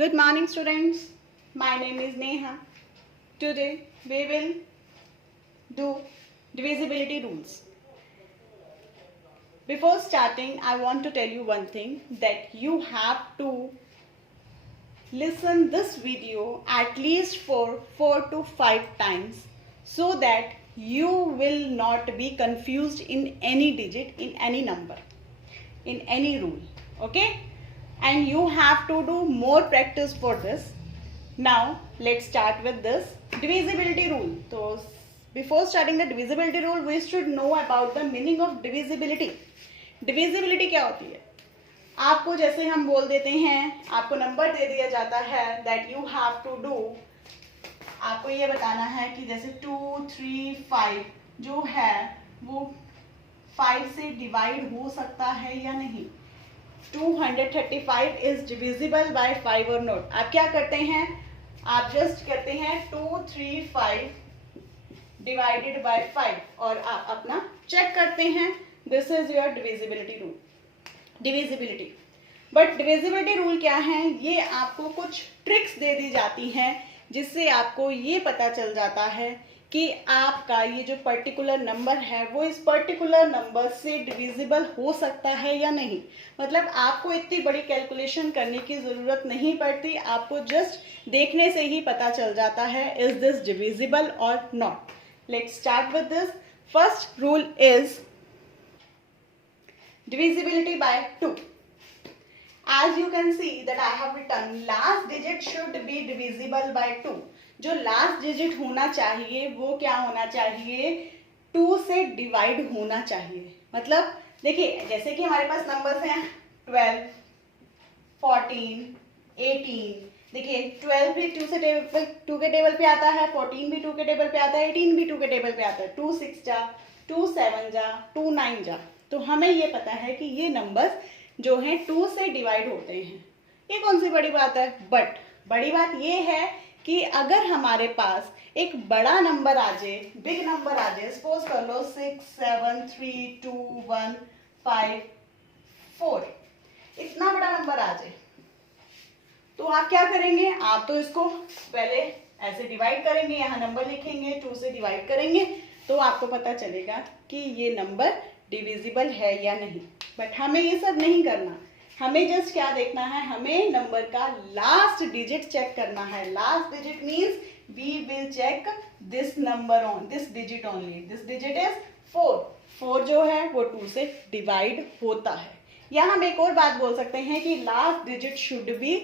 Good morning, students. My name is Neha. Today we will do divisibility rules. Before starting, I want to tell you one thing, that you have to listen this video at least for 4 to 5 times so that you will not be confused in any digit, in any number, in any rule. Okay? And you have to do more practice for this. Now let's start with this divisibility rule. So before starting the divisibility rule, we should know about the meaning of divisibility. Divisibility क्या होती है? आपको जैसे हम बोल देते हैं, आपको नंबर दे दिया जाता है that you have to do, आपको ये बताना है कि जैसे 2, 3, 5 जो है वो 5 से डिवाइड हो सकता है या नहीं. 235 इज डिविजिबल बाय 5 और नॉट. आप क्या करते हैं, आप जस्ट करते हैं 235 डिवाइडेड बाय 5 और आप अपना चेक करते हैं. This is your divisibility rule. Divisibility. But divisibility rule क्या है, ये आपको कुछ ट्रिक्स दे दी जाती हैं जिससे आपको ये पता चल जाता है कि आपका ये जो पर्टिकुलर नंबर है वो इस पर्टिकुलर नंबर से डिविजिबल हो सकता है या नहीं. मतलब आपको इतनी बड़ी कैलकुलेशन करने की ज़रूरत नहीं पड़ती, आपको जस्ट देखने से ही पता चल जाता है इज दिस डिविजिबल और not. Let's start with this. First rule is divisibility by 2. As you can see that I have written last digit should be divisible by 2. जो लास्ट डिजिट होना चाहिए वो क्या होना चाहिए, 2 से डिवाइड होना चाहिए. मतलब देखिए जैसे कि हमारे पास नंबर्स हैं 12, 14, 18. देखिए 12 भी 2 के टेबल पे आता है, 14 भी 2 के टेबल पे आता है, 18 भी 2 के टेबल पे आता है. 2 6 जा, 2 7 जा, 2 9 जा. तो हमें ये पता है कि ये नंबर्स जो हैं 2 से डिवाइड होते हैं. ये कौन सी बड़ी बात है. बट बड़ी बात ये है कि अगर हमारे पास एक बड़ा नंबर आ जाए, बिग नंबर आ जाए, सपोज कर लो 6, 7, 3, 2, 1, 5, 4, इतना बड़ा नंबर आ जाए, तो आप क्या करेंगे, आप तो इसको पहले ऐसे डिवाइड करेंगे, यहाँ नंबर लिखेंगे, 2 से डिवाइड करेंगे, तो आपको पता चलेगा कि ये नंबर डिविजिबल है या नहीं. बट हमें ये सब नहीं करना, हमें जस्ट क्या देखना है, हमें नंबर का लास्ट डिजिट चेक करना है. Last digit means we will check this number on this digit only. This digit is 4. 4 जो है वो 2 से डिवाइड होता है. या हम एक और बात बोल सकते हैं कि last digit should be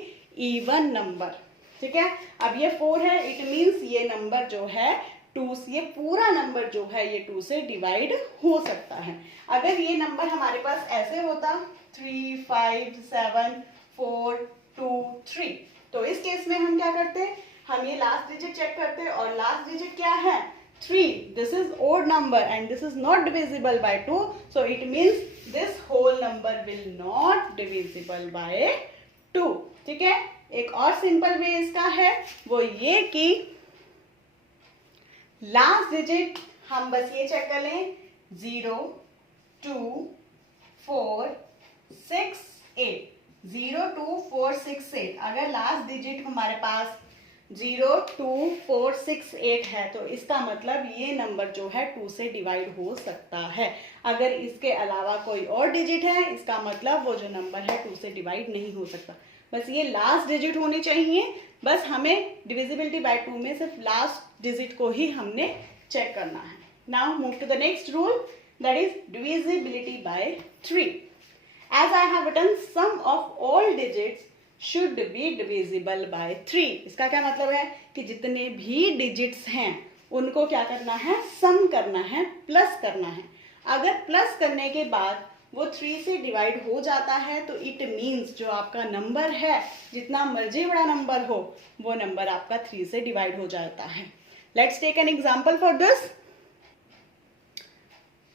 even number. ठीक है, अब ये 4 है, इट मीन्स ये नंबर जो है 2, ये पूरा नंबर जो है ये 2 से डिवाइड हो सकता है. अगर ये नंबर हमारे पास ऐसे होता 3, 5, 7, 4, 2, 3, तो इस केस में हम क्या करते, हम ये लास्ट डिजिट चेक करते और लास्ट डिजिट क्या है 3. This is odd number and this is not divisible by 2, so it means this whole number will not divisible by 2. ठीक है, एक और सिंपल वे इसका है वो ये कि लास्ट डिजिट हम बस ये चेक कर लें 0, 2, 4, 6, 8. 0, 2, 4, 6, 8. अगर लास्ट डिजिट हमारे पास 0, 2, 4, 6, 8 है तो इसका मतलब ये नंबर जो है 2 से डिवाइड हो सकता है. अगर इसके अलावा कोई और डिजिट है इसका मतलब वो जो नंबर है 2 से डिवाइड नहीं हो सकता. बस ये लास्ट डिजिट होनी चाहिए. बस हमें डिविजिबिलिटी बाय 2 में सिर्फ लास्ट डिजिट को ही हमने चेक करना है. Now move to the next rule, that is divisibility by 3. As I have written sum of all digits should be divisible by 3. इसका क्या मतलब है कि जितने भी डिजिट्स हैं उनको क्या करना है, सम करना है, प्लस करना है. अगर प्लस करने के बाद वो 3 से डिवाइड हो जाता है तो इट मीन्स जो आपका नंबर है, जितना मर्जी बड़ा नंबर हो, वो नंबर आपका 3 से डिवाइड हो जाता है. Let's take an example for this.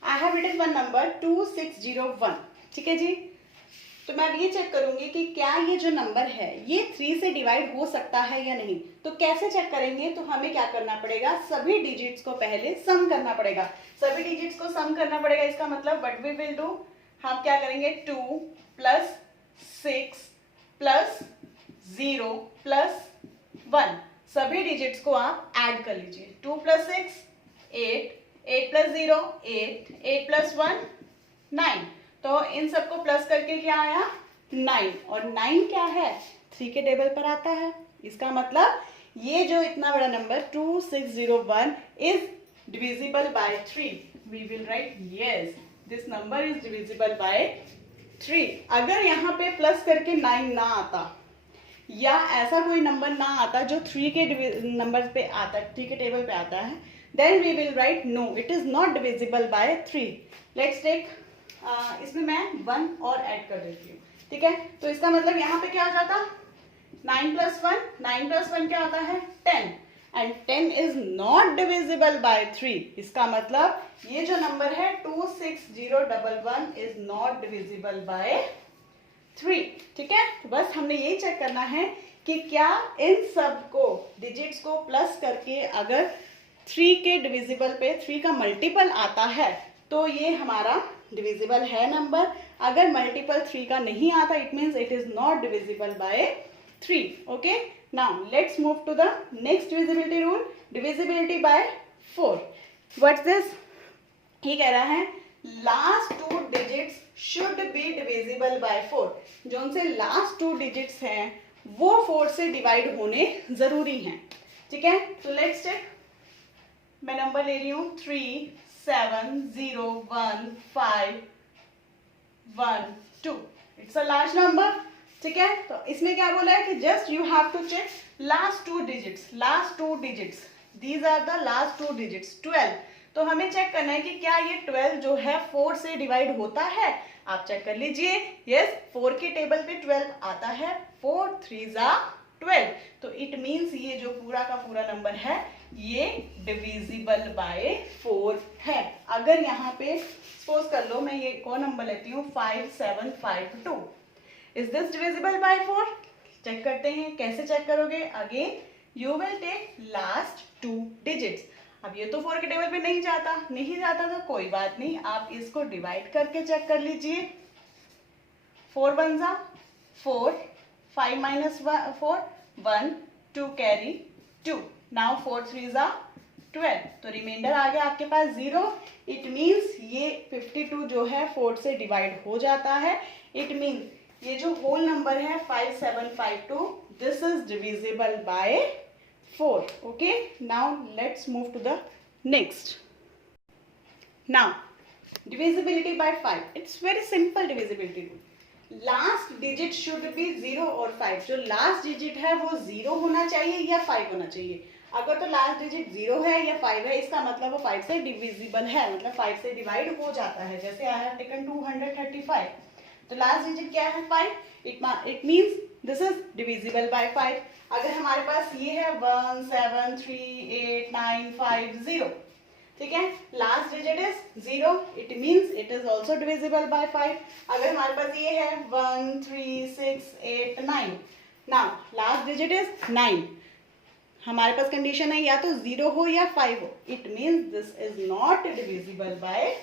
I have written one number 2601. ठीक है जी, तो मैं अब ये चेक करूंगी कि क्या ये जो नंबर है ये 3 से डिवाइड हो सकता है या नहीं. तो कैसे चेक करेंगे, तो हमें क्या करना पड़ेगा, सभी डिजिट्स को पहले सम करना पड़ेगा. सभी डिजिट्स को सम करना पड़ेगा, इसका मतलब व्हाट वी विल डू, हम क्या करेंगे 2 + 6 + 0 प्लस 1, सभी डिजिट्स को आप ऐड कर लीजिए। 2 प्लस 6 8, 8 प्लस 0 8, 8 प्लस 1 9। तो इन सबको प्लस करके क्या आया 9, और 9 क्या है 3 के टेबल पर आता है। इसका मतलब ये जो इतना बड़ा number 2601 is divisible by 3। We will write yes this number is divisible by 3। अगर यहाँ पे प्लस करके 9 ना आता या ऐसा कोई नंबर ना आता जो 3 के नंबर पे आता है, 3 के टेबल पे आता है, then we will write no it is not divisible by 3। Let's take इसमें मैं 1 और ऐड कर देती हूँ, ठीक है। तो इसका मतलब यहाँ पे क्या आ जाता 9 प्लस 1, 9 प्लस 1 क्या आता है 10, and 10 is not divisible by 3। इसका मतलब ये जो नंबर है 26011 इज नॉट डिविजिबल बाय 3, ठीक है। तो बस हमने यही चेक करना है कि क्या इन सब को डिजिट्स को प्लस करके अगर 3 के डिविजिबल पे 3 का मल्टीपल आता है तो ये हमारा डिविजिबल है नंबर। अगर मल्टीपल 3 का नहीं आता it means it is not divisible by 3। Okay, now let's move to the next divisibility rule, divisibility by 4। What's this? ये कह रहा है last 2 digits should be divisible by 4। जो उनसे लास्ट 2 डिजिट्स हैं वो 4 से डिवाइड होने जरूरी हैं, ठीक है। तो लेट्स चेक, मैं नंबर ले रही हूँ 3 7 0 1 5 1 2। इट्स अ लार्ज नंबर, ठीक है। तो इसमें क्या बोला है कि just you have to check last 2 digits, last 2 digits, these are the last 2 digits 12। तो हमें चेक करना है कि क्या ये 12 जो है 4 से डिवाइड होता है। आप चेक कर लीजिए, यस 4 के टेबल पे 12 आता है, 4 3 12। तो इट मीन्स ये जो पूरा का पूरा नंबर है ये डिविजिबल बाय 4 है। अगर यहाँ पे सपोज कर लो मैं ये कौन नंबर लेती हूँ 5752, is this divisible by 4? Check करते हैं, कैसे चेक करोगे? Again you will take last 2 digits. अब ये तो 4 के टेबल पे नहीं जाता तो कोई बात नहीं, आप इसको डिवाइड करके चेक कर लीजिए। 4 1 जा 4, 5 minus 4 1, 2 कैरी 2, नाउ 4 3 जा 12। तो रिमाइंडर आ गया आपके पास 0। इट मीन्स ये 52 जो है 4 से डिवाइड हो जाता है। इट मीन्स ये जो होल नंबर है 5752 this is divisible by 4। Okay, now let's move to the next. Now divisibility by 5, it's very simple divisibility rule. Last digit should B 0 और 5। जो लास्ट डिजिट है वो 0 होना चाहिए या 5 होना चाहिए। अगर तो लास्ट डिजिट 0 है या 5 है इसका मतलब वो 5 से डिविजिबल है, मतलब 5 से डिवाइड हो जाता है। जैसे आई हैव टेकन 235, तो लास्ट डिजिट क्या है 5, it means this is divisible bye 5। अगर हमारे पास ये है 1 7 3 8 9 5 0, ठीक है, last digit is 0, it means it is also divisible by 5। अगर हमारे पास ये है 1 3 6 8 9, नाउ लास्ट डिजिट इज 9, हमारे पास कंडीशन है या तो 0 हो या 5 हो, it means this is not divisible bye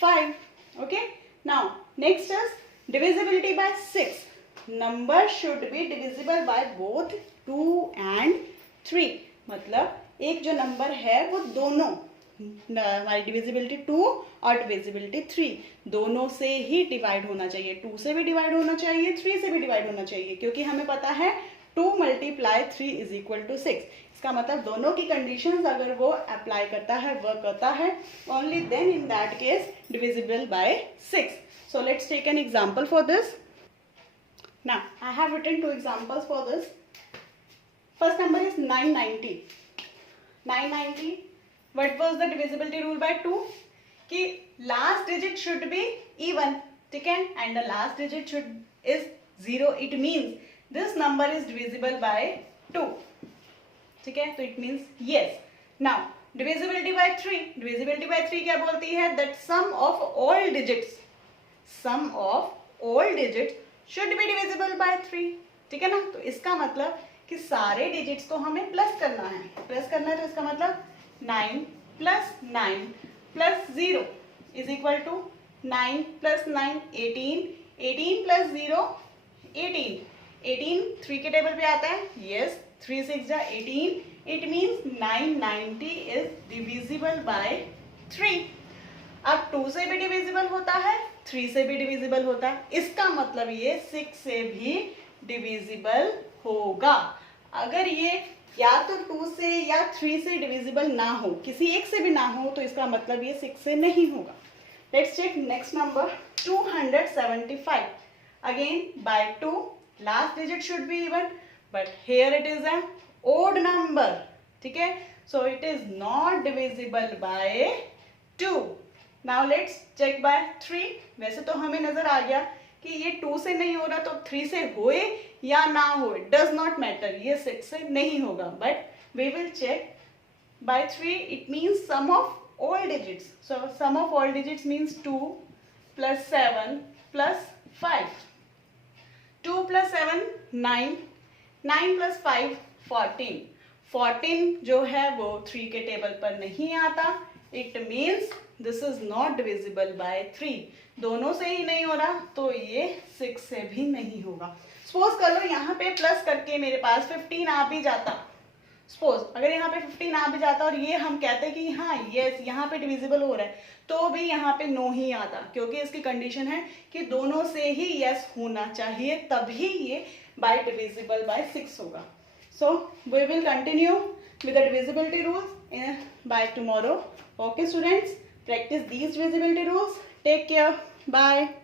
5। Okay, now next is divisibility bye 6। Number should be divisible by both 2 and 3। मतलब एक जो नंबर है वो दोनों, हमारी डिविजिबिलिटी 2 और डिविजिबिलिटी 3 दोनों से ही डिवाइड होना चाहिए। 2 से भी डिवाइड होना चाहिए, 3 से भी डिवाइड होना चाहिए, क्योंकि हमें पता है 2 × 3 इज इक्वल टू 6। इसका मतलब दोनों की कंडीशंस अगर वो अप्लाई करता है, वर्क करता है, only then in that case divisible by 6। So let's take an example for this. Now I have written 2 examples for this. First number is 990. 990. What was the divisibility rule by 2? कि last digit should be even, ठीक है, and the last digit should is 0. It means this number is divisible by 2. ठीक है, तो it means yes. Now divisibility by 3. Divisibility by 3 क्या बोलती है? That sum of all digits, sum of all digits should be divisible by 3, ठीक है ना। तो इसका मतलब कि सारे डिजिट्स को हमें प्लस करना है, तो इसका मतलब 9 + 9 + 0 इज इक्वल टू 9 + 9 18, 18 + 0 18, 18 3 के टेबल पे आता है, यस 3 6 जा 18, it means 990 is divisible by 3। अब 2 से भी डिविजिबल होता है, 3 से भी डिविजिबल होता है, इसका मतलब ये 6 से भी डिविजिबल होगा। अगर ये या तो 2 से या 3 से डिविजिबल ना हो, किसी एक से भी ना हो, तो इसका मतलब ये 6 से नहीं होगा। Let's check next number 275। Again by 2, last digit should be even, but here it is an odd number, ठीक है, so it is not divisible by 2। Now let's check by 3। वैसे तो हमें नजर आ गया कि ये 2 से नहीं हो रहा, तो 3 से होए या ना हो, इट डज नॉट मैटर, ये 6 से नहीं होगा, but we will check by 3। It means sum of all digits, so sum of all digits means 2 plus 7 plus 5, 2 plus 7 9, 9 plus 5 14, 14 जो है वो 3 के टेबल पर नहीं आता, it means this is not divisible by 3। दोनों से ही नहीं हो रहा, तो ये 6 से भी नहीं होगा। सपोज कर लो यहाँ पे प्लस करके मेरे पास 15 आ भी जाता, सपोज अगर यहाँ पे 15 आ भी जाता और ये हम कहते कि हाँ यस यहाँ पे डिविजिबल हो रहा है, तो भी यहाँ पे नो ही आता, क्योंकि इसकी कंडीशन है कि दोनों से ही यस होना चाहिए, तभी ये बाय डिविजिबल बाय 6 होगा। So we will continue with the divisibility rules by tomorrow. Okay students, practice these divisibility rules. Take care. Bye.